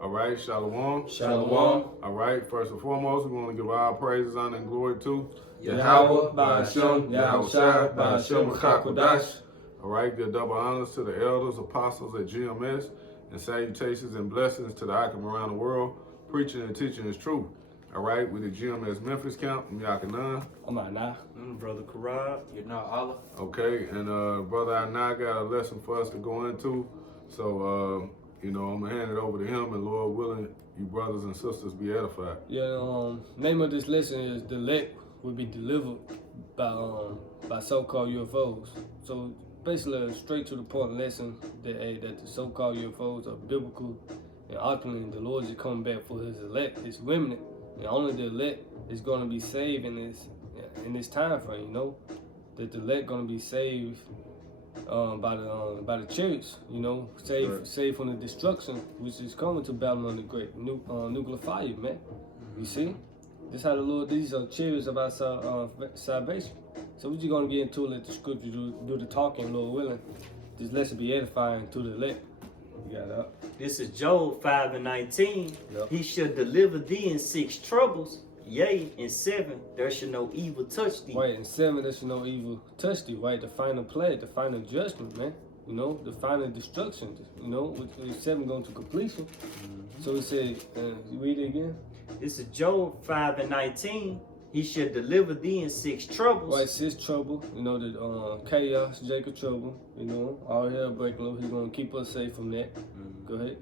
All right, Shalom. Shalom. All right, first and foremost, we want to give all praises, honor, and glory to Yahweh, Ba'ashem, Yahushua, Ba'ashem, Chakodash. All right, give double honors to the elders, apostles at GMS, and salutations and blessings to the Icon around the world, preaching and teaching His truth. All right, with the GMS Memphis camp, I'm Yakanan. I'm Anah. Brother Karab. You're not Allah. Okay, and Brother Anah got a lesson for us to go into. So, I'm going to hand it over to him, and Lord willing, you brothers and sisters be edified. Yeah, name of this lesson is The Elect Will Be Delivered by so-called UFOs. So basically a straight to the point lesson that the so-called UFOs are biblical, and ultimately the Lord is coming back for His elect, His remnant, and only the elect is going to be saved in this time frame. That the elect going to be saved by the Chariots, saved from the destruction which is coming to Babylon the Great, nuclear fire, man. You see, this how the Lord, these are chariots of our salvation. So we're just gonna get into it, let the scripture do the talking, Lord willing. This lesson be edifying to the elect. You got that? This is Job 5:19. Yep. He shall deliver thee in 6 troubles. Yea, in 7 there shall no evil touch thee. Right, in 7 there shall no evil touch thee. Right, the final plague, the final judgment, man. The final destruction. With 7 going to completion. So he said, you read it again. This is Job 5:19. He shall deliver thee in 6 troubles. Right, 6 trouble. The chaos, Jacob trouble. All hell breaking loose. He's gonna keep us safe from that. Go ahead.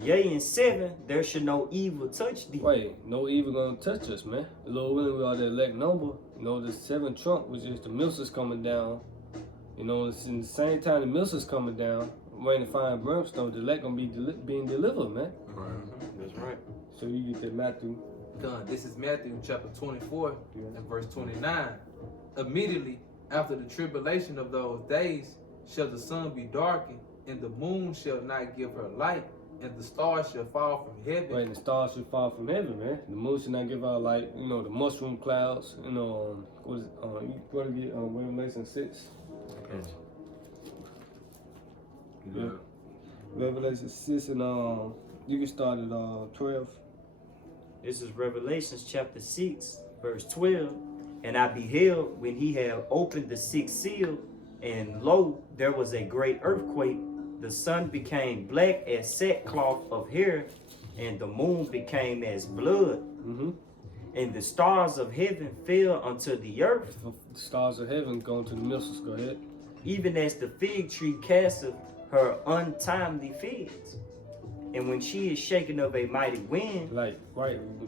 Yea, in 7 there shall no evil touch thee. Right, no evil gonna touch us, man. The Lord willing, we are the elect number. The 7th trump, which is the missiles coming down. It's in the same time the missiles coming down, raining fire and brimstone. The elect gonna be being delivered, man. That's right. So you get that Matthew. Done. This is Matthew chapter 24 and verse 29. Immediately after the tribulation of those days shall the sun be darkened, and the moon shall not give her light, and the stars shall fall from heaven. Right, and the stars should fall from heaven, man. The moon should not give out light. The mushroom clouds. What is it? You probably get Revelation 6. Okay. Yeah. Revelation 6 and you can start at 12. This is Revelations chapter 6, verse 12. And I beheld when he had opened the 6th seal, and lo, there was a great earthquake. The sun became black as sackcloth of hair, and the moon became as blood. And the stars of heaven fell unto the earth. The stars of heaven going to the missiles. Go ahead. Even as the fig tree casteth her untimely figs. And when she is shaken of a mighty wind,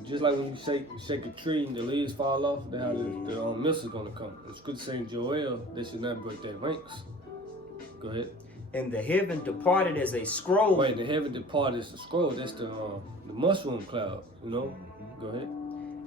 Just like when you shake a tree and the leaves fall off, that's how the missiles gonna come. The scripture saying Joel, they should not break their ranks. Go ahead. and the heaven departed as a scroll. Right, the heaven departed is the scroll. That's the mushroom cloud. Go ahead.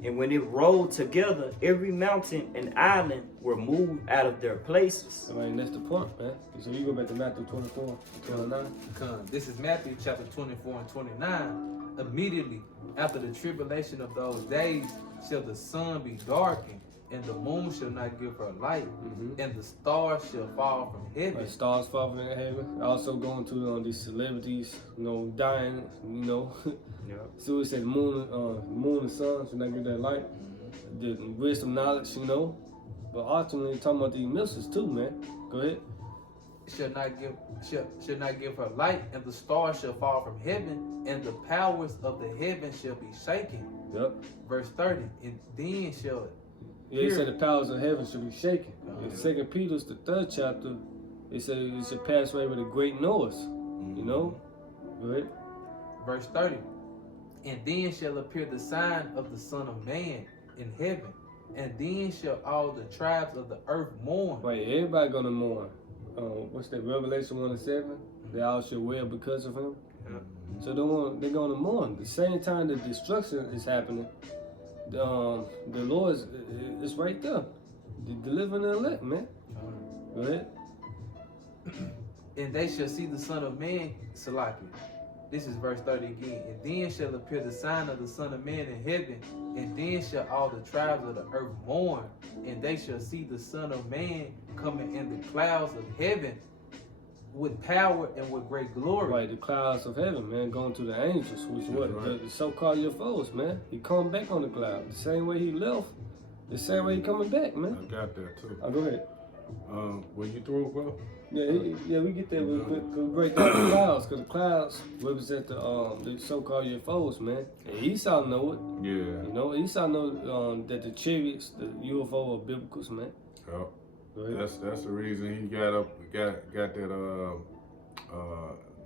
And when it rolled together, every mountain and island were moved out of their places. Right, and that's the point, man. So you go back to Matthew 24, 29. This is Matthew chapter 24 and 29. Immediately after the tribulation of those days shall the sun be darkened, and the moon shall not give her light, and the stars shall fall from heaven. Right, stars fall from heaven. Also going to these celebrities, dying, Yeah. So it said the moon and sun should not give that light. The wisdom, knowledge, But ultimately talking about these missiles too, man. Go ahead. Shall not give her light, and the stars shall fall from heaven, and the powers of the heaven shall be shaken. Yep. Verse 30. And then shall He said the powers of heaven should be shaken. In 2 Peter, the 3rd chapter, it said it should pass away with a great noise. Go ahead. verse 30. And then shall appear the sign of the Son of Man in heaven, and then shall all the tribes of the earth mourn. Right, everybody gonna mourn. What's that? Revelation 1 and 7. They all shall wail because of him. Yeah. So they're gonna mourn. The same time the destruction is happening, the Lord is right there, delivering the elect, man. Go ahead. And they shall see the Son of Man, Salaki. This is verse 30 again. And then shall appear the sign of the Son of Man in heaven, and then shall all the tribes of the earth mourn, and they shall see the Son of Man coming in the clouds of heaven with power and with great glory. Right, the clouds of heaven, man, going to the angels, which what? right. The so-called UFOs, man. He come back on the cloud. The same way he left, the same way he coming back, I man. got that too. Oh, go ahead. Were you through, bro? Yeah, we get there. We break down the clouds, because the clouds represent the so-called UFOs, man. And Esau know it. Yeah. You know, Esau know that the chariots, the UFO are biblicals, man. Yep. Go ahead. That's the reason he got that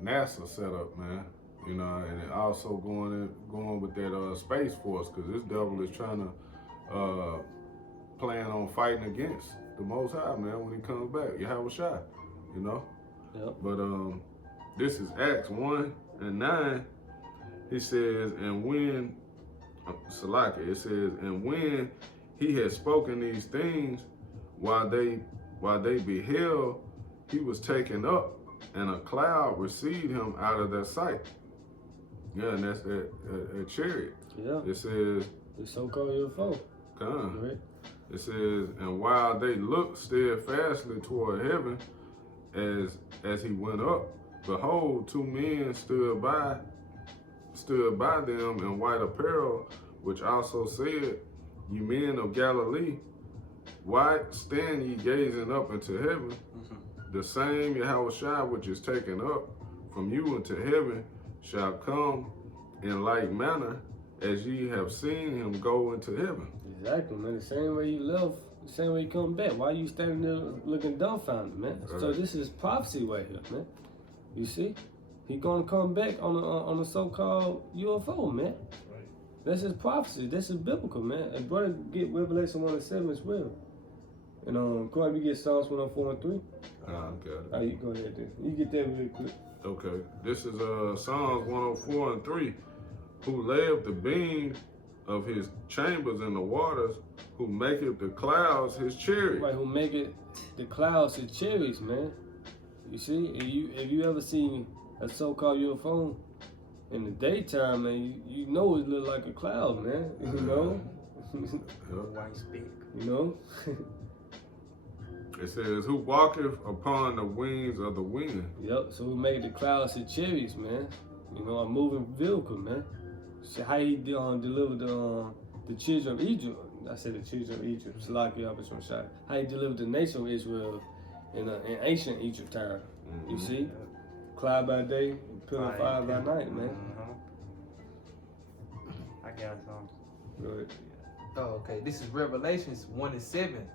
NASA set up, man. You know, and it also going with that Space Force, because this devil is trying to plan on fighting against the Most High, man, when he comes back. Yahweh Shai, you know. Yep. But this is Acts 1:9. He says, and when Salaki, it says, and when he had spoken these things, while they beheld, he was taken up, and a cloud received him out of their sight. Yeah, and that's a chariot. Yeah. It says, The so-called UFO. come. Right. It says, and while they looked steadfastly toward heaven, as he went up, behold, two men stood by them in white apparel, which also said, ye men of Galilee, why stand ye gazing up into heaven? The same Yahweh Shai which is taken up from you into heaven shall come in like manner as ye have seen him go into heaven. Exactly, man. The same way he left, the same way he come back. Why you standing there looking dumbfounded, man? So this is prophecy right here, man. You see? He gonna come back on the so-called UFO, man. That's his prophecy. This is biblical, man. And brother, get Revelation 1:7 as well. And go ahead, we get Psalms 104:3. Okay. You go ahead then. You get that really quick. Okay. This is Psalms 104:3. Who layeth the beam of his chambers in the waters, who maketh the clouds his chariot. Right, who make it the clouds his chariots, man. You see, if you ever seen a so-called UFO in the daytime, man, you know it look like a cloud, man. You know? White speak. You know? It says, who walketh upon the wings of the wind. Yep, so we make the clouds his chariots, man. You know, a moving vehicle, man. See how he delivered the children of Egypt. I said the children of Egypt. How he delivered the nation of Israel in ancient Egypt time. You see? Cloud by day, pillar of fire by night, man. I got some. Good. Oh, okay. This is Revelations 1:7.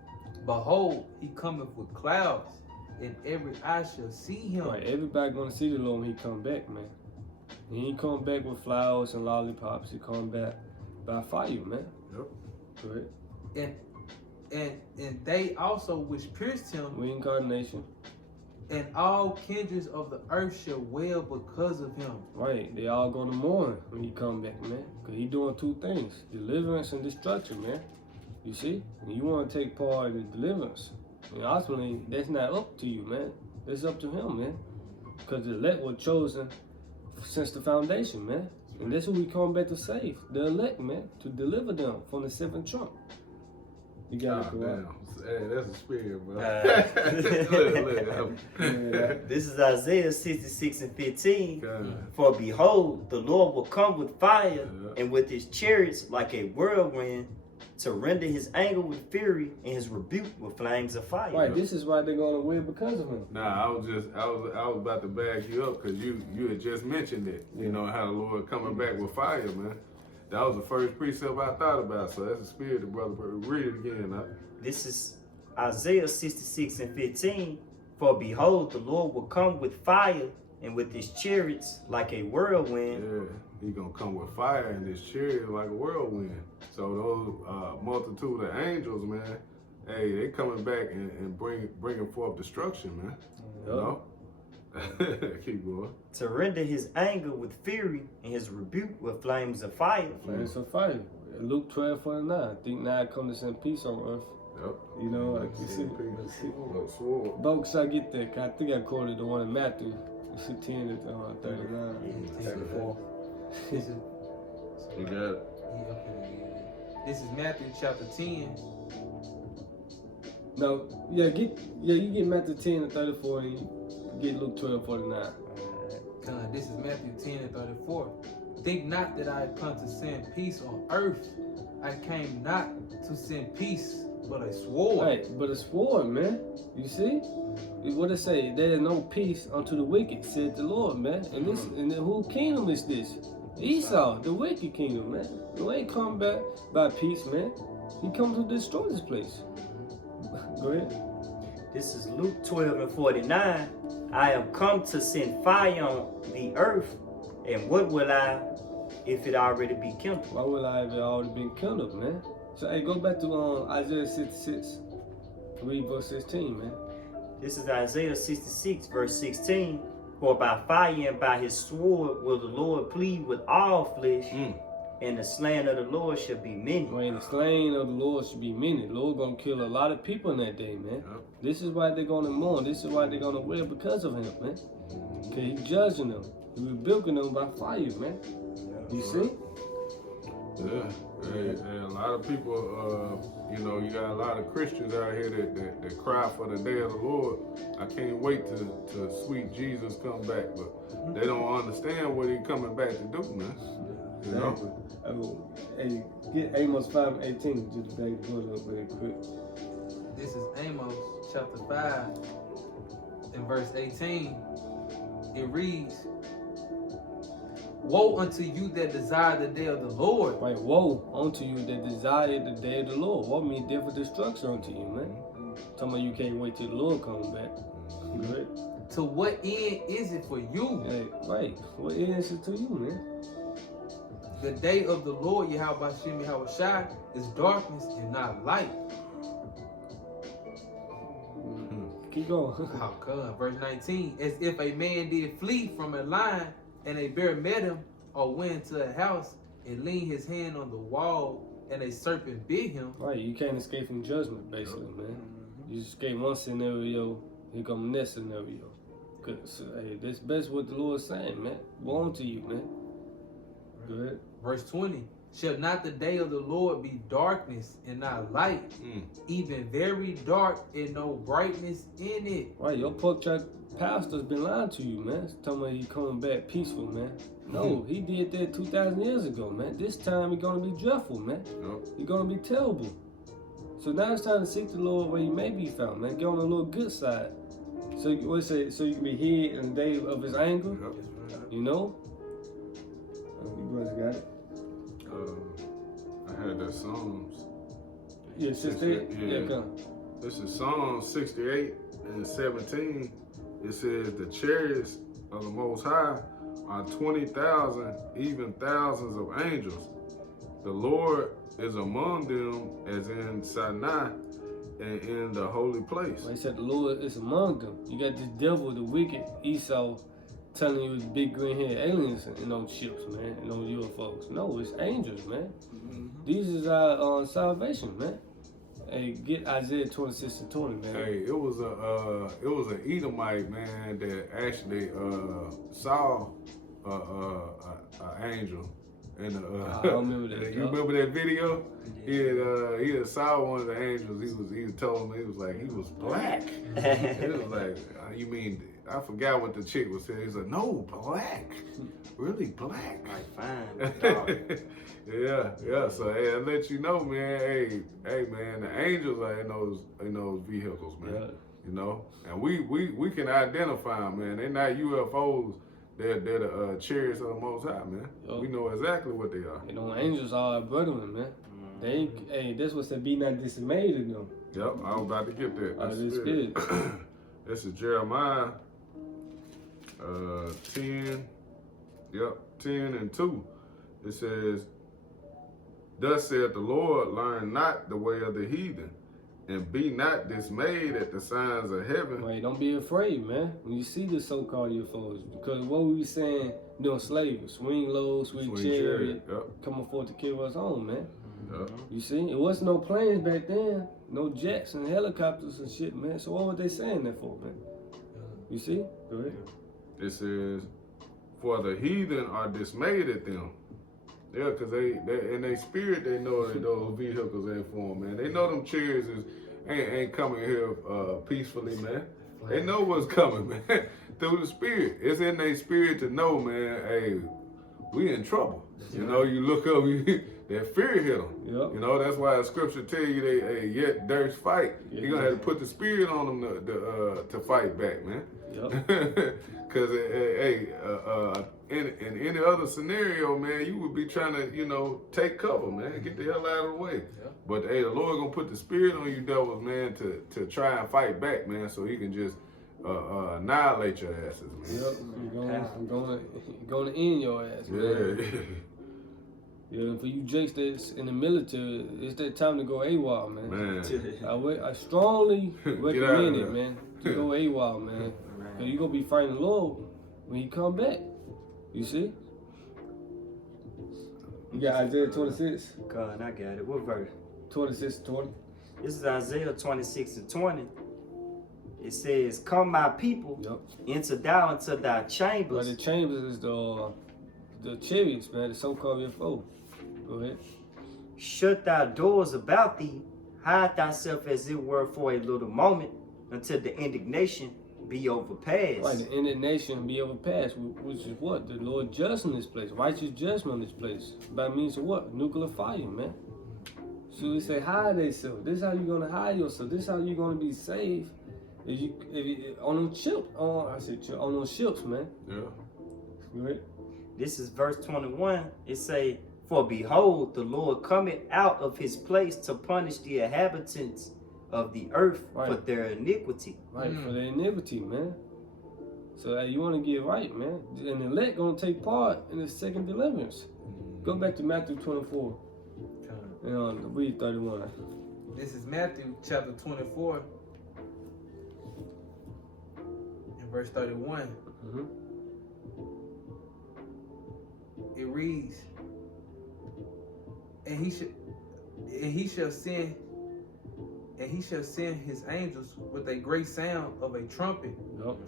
Behold, he cometh with clouds, and every eye shall see him. Right, everybody gonna see the Lord when he come back, man. He ain't come back with flowers and lollipops. He come back by fire, man. Yep. Correct. And they also which pierced him, Reincarnation. and all kindreds of the earth shall wail because of him. Right, they all gonna mourn when he come back, man. Cause he doing two things: deliverance and destruction, man. You see, and you want to take part in the deliverance. And ultimately, that's not up to you, man. That's up to him, man. Because the elect were chosen since the foundation, man. And that's who we come back to save. The elect, man. To deliver them from the seventh trump. You got it, correct. Hey, that's a spirit, bro. This is Isaiah 66:15. God. For behold, the Lord will come with fire and with his chariots like a whirlwind, to render his anger with fury and his rebuke with flames of fire. Right, this is why they're going to win because of him. Nah, I was about to bag you up because you had just mentioned it. You know how the Lord coming back with fire, man. That was the first precept I thought about. So that's the spirit, the brother. Read it again. Huh? This is Isaiah 66:15. For behold, the Lord will come with fire and with his chariots like a whirlwind. Yeah, he gonna come with fire in his chariot like a whirlwind. So those multitude of angels, man, hey, they coming back and bringing forth destruction, man. You know? Keep going. To render his anger with fury and his rebuke with flames of fire. Flames of fire. Luke 12:49. Think now I come to send peace on earth. Yep. You know, like you see. Folks, I get that. I think I quoted the one in Matthew. It's 10 to 39. 34. This is You got it. This is Matthew chapter 10. No, you get Matthew 10 to 34 and get Luke 12:49. This is Matthew 10:34. Think not that I have come to send peace on earth. I came not to send peace, but a sword. Right, but a sword, man. You see? What it say? There is no peace unto the wicked, said the Lord, man. And this, and whose kingdom is this? Esau, the wicked kingdom, man. You ain't come back by peace, man. He comes to destroy this place. Go ahead. This is Luke 12:49. I am come to send fire on the earth, and what will I if it already be kindled? Why would I have already been kindled, man? So, hey, go back to Isaiah 66. Read verse 16, man. This is Isaiah 66, verse 16. For by fire and by his sword will the Lord plead with all flesh, and the slain of the Lord shall be many. When the slain of the Lord should be many. The Lord gonna kill a lot of people in that day, man. This is why they're gonna mourn. This is why they're gonna wail because of him, man. Cause he judging them. He rebuking them by fire, man. You see? Yeah. And a lot of people, you got a lot of Christians out here that cry for the day of the Lord. I can't wait to sweet Jesus come back, but they don't understand what he coming back to do, man. You know? Hey, get Amos 5:18 just back to go up really quick. This is Amos chapter 5 and verse 18. It reads, woe unto you that desire the day of the Lord. Right, woe unto you that desire the day of the Lord. What mean different destruction unto you, man? Talking about you can't wait till the Lord comes back. Right? To what end is it for you? Hey, right. What is it to you, man? The day of the Lord, Yahweh Hashem Yahushai, is darkness and not light. Keep going. How come? Verse 19. As if a man did flee from a lion, and a bear met him, or went into a house and leaned his hand on the wall, and a serpent bit him. Right, you can't escape from judgment, basically, man. You escape one scenario, here come the next scenario. So, hey, that's best what the Lord's saying, man. Woe unto you, man. Go ahead. Verse 20. Shall not the day of the Lord be darkness and not light, even very dark and no brightness in it? Right, your pork chop pastor's been lying to you, man. Talking about he coming back peaceful, man. No, he did that 2,000 years ago, man. This time he's gonna be dreadful, man. He's gonna be terrible. So now it's time to seek the Lord where he may be found, man. Get on the little good side. So what it say? So you can be hid in the day of his anger. You know. You guys got it. I had that Psalms. Yeah, 68. Yeah, come. This is Psalms 68 and 17. It says the chariots of the Most High are 20,000, even thousands of angels. The Lord is among them, as in Sinai and in the holy place. He said the Lord is among them. You got this devil, the wicked Esau, telling you it's big green haired aliens in those ships, man, and those UFOs. No, it's angels, man. These is our salvation, man. Hey, get Isaiah 26:20, man. Hey, it was an Edomite, man, that actually saw an angel. And I don't remember that. You remember that video? He had saw one of the angels. He told him he was black. It was like, you mean? I forgot what the chick was saying. He was like, no, black, really black. Like fine. Yeah. So hey, I let you know, man. Hey, man, the angels are in those vehicles, man. Yeah. You know, and we can identify them, man. They're not UFOs. They're the chariots of the Most High, man. Yep. We know exactly what they are. You know, angels are our brethren, man. They, hey, that's what said, be not dismayed in them. Yep, I was about to get that. Out of the spirit. This is Jeremiah 10. Yep, 10 and 2. It says, thus saith the Lord, learn not the way of the heathen, and be not dismayed at the signs of heaven. Right, don't be afraid, man, when you see the so-called UFOs. Because what we saying during slavery, swing low, sweet chariot, coming forth to kill us home, man. Yep. You see, it wasn't no planes back then, no jets and helicopters and shit, man. So what were they saying that for, man? You see? Go ahead. It says, for the heathen are dismayed at them. Yeah, because they in their spirit, they know that those vehicles ain't for them, man. They know them chariots ain't coming here peacefully, man. They know what's coming, man. through the spirit. It's in their spirit to know, man, hey, we in trouble. You know, you look up, that fear hit them. Yep. You know, that's why the scripture tell you they, hey, yet there's fight. You're going to have to put the spirit on them to fight back, man. Yep. Because, in any other scenario, man, you would be trying to, you know, take cover, man, get the hell out of the way. Yep. But, hey, the Lord going to put the spirit on you devils, man, to try and fight back, man, so he can just annihilate your asses, man. Yep. I'm going to end your ass, man. Yeah. Yeah, and for you jakes that's in the military, it's that time to go AWOL, man. I strongly recommend it, man, to go AWOL, man. Because you're going to be fighting the Lord when you come back. You see? You got Isaiah 26? God, I got it. What verse? 26 to 20. This is Isaiah 26 and 20. It says, "Come, my people, enter thou into thy But chambers." the chambers is the chariots, man, the so-called UFO. Go ahead. "Shut thy doors about thee, hide thyself as it were for a little moment, until the indignation be overpassed." Right, the indignation be overpassed, which is what? The Lord judging this place, righteous judgment on this place. By means of what? Nuclear fire, man. So we say, hide yourself. This is how you're gonna hide yourself. This is how you're gonna be safe. If you on them ships, on those ships, man. Yeah. Go ahead. This is verse 21. It say, "For behold, the Lord cometh out of his place to punish the inhabitants of the earth for their iniquity." Right, for their iniquity, man. So you want to get right, man. And the elect going to take part in the second deliverance. Go back to Matthew 24 and read 31. This is Matthew chapter 24 and verse 31. Mm-hmm. It reads, and he shall send his angels with a great sound of a trumpet,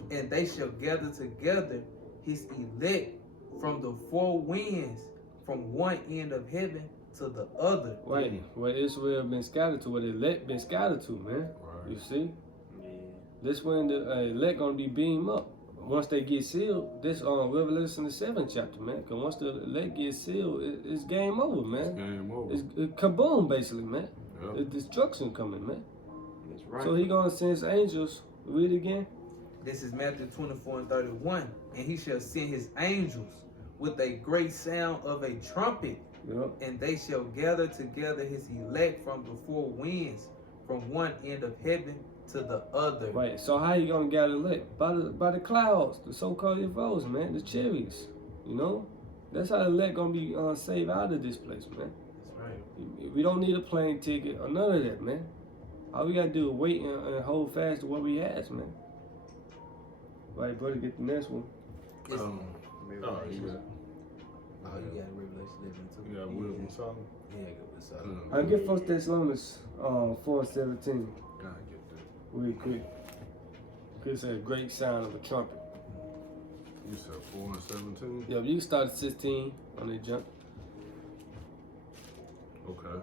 and they shall gather together his elect from the four winds, from one end of heaven to the other. Right, where Israel been scattered to, where the elect been scattered to, man. Right. You see? Yeah. This when the elect gonna be beamed up. Once they get sealed, this Revelation the 7th chapter, man. Because once the elect get sealed, it's game over, man. It's game over. It's kaboom, basically, man. Yep. It's destruction coming, man. That's right. So he gonna send his angels. Read it again. This is Matthew 24 and 31. And he shall send his angels with a great sound of a trumpet, and they shall gather together his elect from the four winds, from one end of heaven to the other. Right. So how you gonna gather elect? By the clouds, the so-called UFOs, man, the chariots. You know, that's how the elect gonna be saved out of this place, man. That's right. We don't need a plane ticket or none of that, man. All we gotta do is wait and hold fast to what we has, man. Right, brother, get the next one. It's, Oh, you got you got Revelation 11 too. You got wisdom solid? Yeah, I got wisdom. I get 1 Thessalonians 4:17 Gotta get that. real quick. It's a great sound of a trumpet. You said 4 and 17? Yeah, you can start at 16 on the jump. Okay.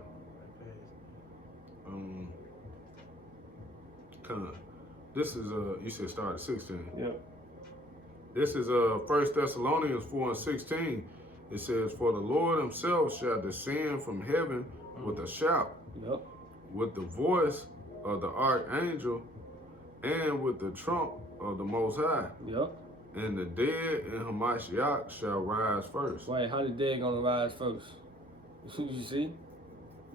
This is you said start at 16. Yep. This is 1 Thessalonians 4 and 16. It says, "For the Lord himself shall descend from heaven with a shout, Yep. with the voice of the archangel, and with the trump of the Most High. Yep. And the dead in Hamashiach shall rise first." Right, how the dead gonna rise first? You see?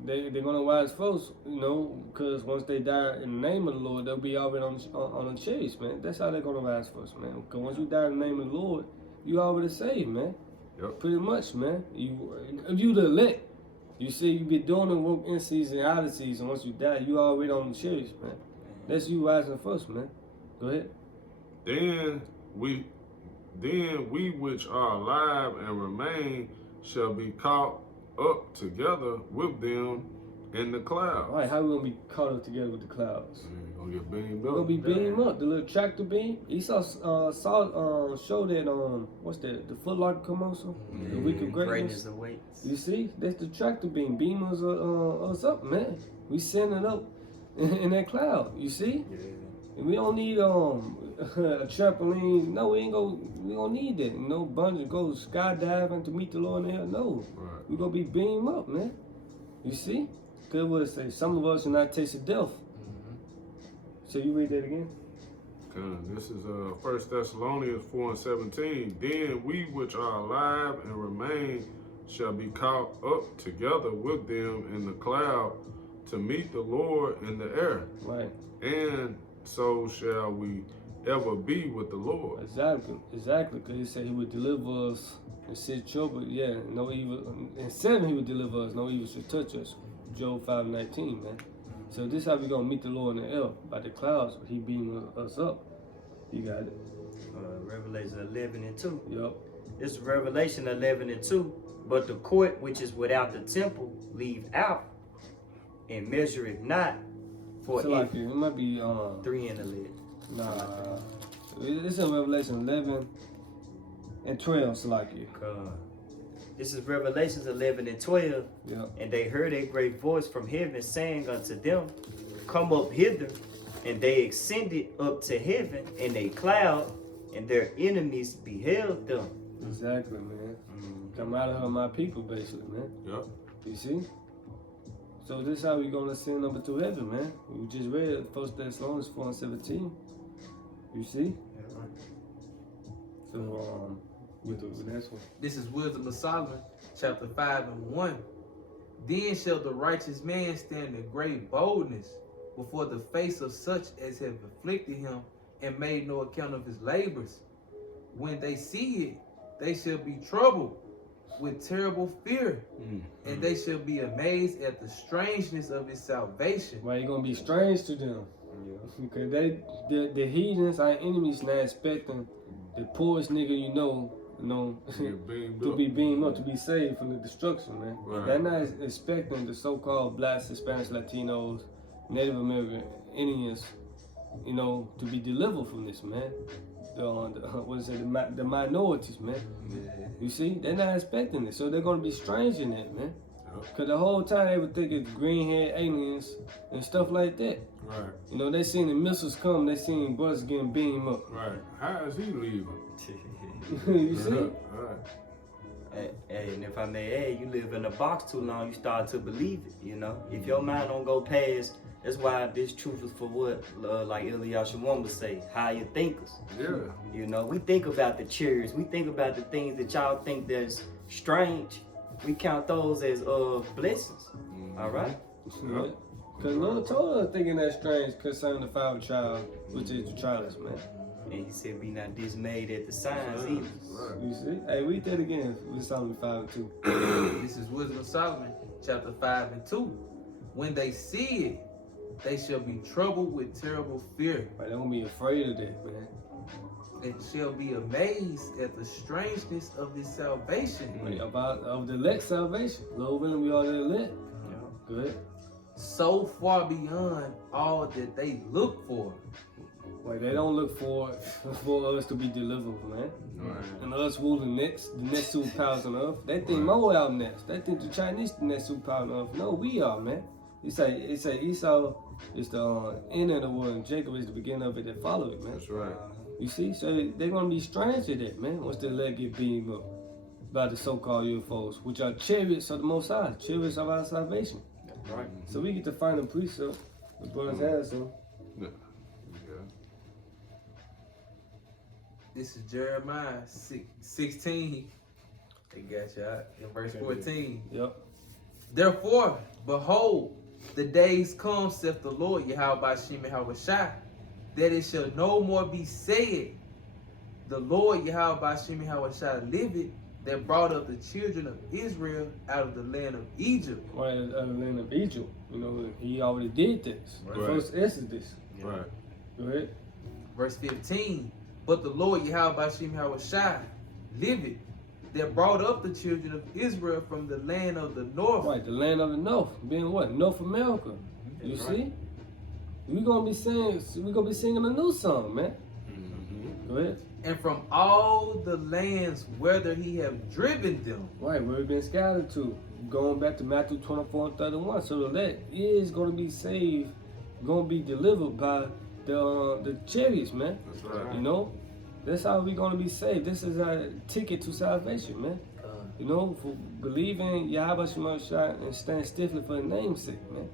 They're gonna rise first, you know, because once they die in the name of the Lord, they'll be already on the chariots, man. That's how they're gonna rise first, man. Because once you die in the name of the Lord, you already saved, man. Yep. Pretty much, man. If you the elect, you see, you be doing the work in season, out of season. Once you die, you already on the chariots, man. That's you rising first, man. Go ahead. Then we which are alive and remain shall be caught up together with them in the clouds. All right, how we gonna be caught up together with the clouds? You're gonna get beamed We're up. gonna be beamed up. The little tractor beam. Esau show that what's that? The Foot Locker commercial. The Week of Greatness. awaits. You see, that's the tractor beam. Beam us up, man. We send it up in that cloud. You see, and we don't need a trampoline. No, we gonna need that. No bungee, go skydiving to meet the Lord in hell. No, Right. we gonna be beamed up, man. You see? Cause what it say? Some of us will not taste of death. So you read that again? This is 1 Thessalonians 4:17. Then we which are alive and remain shall be caught up together with them in the cloud to meet the Lord in the air. Right. And so shall we ever be with the Lord. Exactly. Cause he said he would deliver us in 6 trouble. Yeah, no evil. In 7 he would deliver us. No evil should touch us. Job 5:19, man. So this how we gonna meet the Lord in the air by the clouds. He beaming us up. You got it. Revelation 11:2. Yup. This is Revelation 11:2. But the court which is without the temple leave out, and measure it not, for So like it might be 3 and 11. nah. It's in Revelation 11 and 12. So like it. This is Revelations 11:12. Yep. And they heard a great voice from heaven saying unto them, Come up hither. And they ascended up to heaven in a cloud, and their enemies beheld them. Exactly, man. Come out of her, my people, basically, man. Yep. You see? So this how we gonna ascend up to heaven, man. We just read 1 Thessalonians 4:17. You see? So with the next one. This is Wisdom of Solomon, chapter 5:1. Then shall the righteous man stand in great boldness before the face of such as have afflicted him and made no account of his labors. When they see it, they shall be troubled with terrible fear, and they shall be amazed at the strangeness of his salvation. Why you gonna be strange to them? Because the heathens, our enemies, not expecting the poorest nigga you know, to be beamed up, to be saved from the destruction, man. Right. They're not expecting the so-called blacks, Hispanics, Latinos, Native American Indians, to be delivered from this, man. The minorities, man. You see, they're not expecting it, so they're gonna be strange in that, man. Cause the whole time they would think it's green-haired aliens and stuff like that. Right. They seen the missiles come, they seen brothers getting beamed up. Right. How is he leaving? You see? Right. Hey, and if I may add, you live in a box too long, you start to believe it, If your mind don't go past, that's why this truth is for what, like Eliashimon would say, higher thinkers. Yeah. We think about the chariots, we think about the things that y'all think that's strange. We count those as blessings. All right? Right. Cause Lord told us thinking that strange concerning the 5th child, which is the Chariots, man. And he said, be not dismayed at the signs either. Right. You see? Hey, read that again. With Solomon 5:2. This is Wisdom of Solomon, chapter 5:2. When they see it, they shall be troubled with terrible fear, Right, they're gonna be afraid of that, man. and shall be amazed at the strangeness of his salvation. Right, of the elect salvation. Lord willing, we are the elect. Good. So far beyond all that they look for. Right, they don't look for us to be delivered, man. Right. And us ruling the next superpowers on earth. They think more out next. They think the Chinese the next superpower on earth. No, we are, man. He say Esau is the end of the world, and Jacob is the beginning of it that follow it, man. That's right. You see, so they're gonna be strange to that, man. Once the elect get beamed up by the so-called UFOs, which are chariots of the Most High, chariots of our salvation. Right. So we get to find a precept. The brothers have some. Yeah. This is Jeremiah 16. They got you out in verse 14. Yep. Therefore, behold, the days come, saith the Lord, Yahweh Bashim Yahushua, that it shall no more be said, the Lord Yahweh Bashim Yahushua liveth, that brought up the children of Israel out of the land of Egypt. Right, out of the land of Egypt. He already did this. Right. The first Exodus. Right. Go ahead. Verse 15. But the Lord Yahweh Bashim Yahushua liveth, that brought up the children of Israel from the land of the north. Right, the land of the north, being what? North America. You see? We're gonna be singing a new song, man. Go ahead. And from all the lands whither he have driven them. Right, where we've been scattered to. Going back to Matthew 24 and 31. So the elect is gonna be saved, gonna be delivered by the chariots, man. That's right. You know, that's how we gonna be saved. This is our ticket to salvation, man. You know, for believing Yahweh Shema Shai and stand stiffly for the name's sake, man.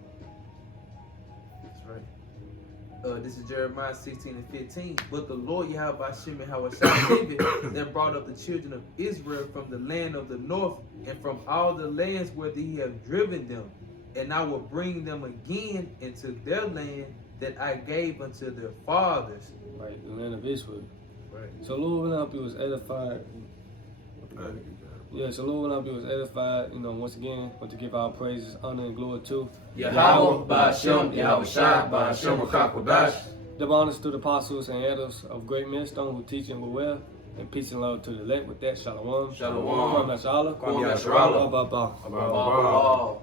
That's right. This is Jeremiah 16 and 15. But the Lord Yahweh Hashem and Hawashai David that brought up the children of Israel from the land of the north and from all the lands where he have driven them. And I will bring them again into their land that I gave unto their fathers. Right, the land of Israel. Right. So Lord will help you was edified. Yeah, so Lord will help you was edified. You know, once again, want to give our praises, honor, and glory to Yahweh, Ba'ashem, Yahweh Shai, Ba'ashem, Rakakwadash. the honors to the apostles and elders of great millstone who teach and will well, and peace and love to the elect. With that, shalom. Shalom. Kwame Yashala. Kwame Yashala. Ba, ba, ba. Abba.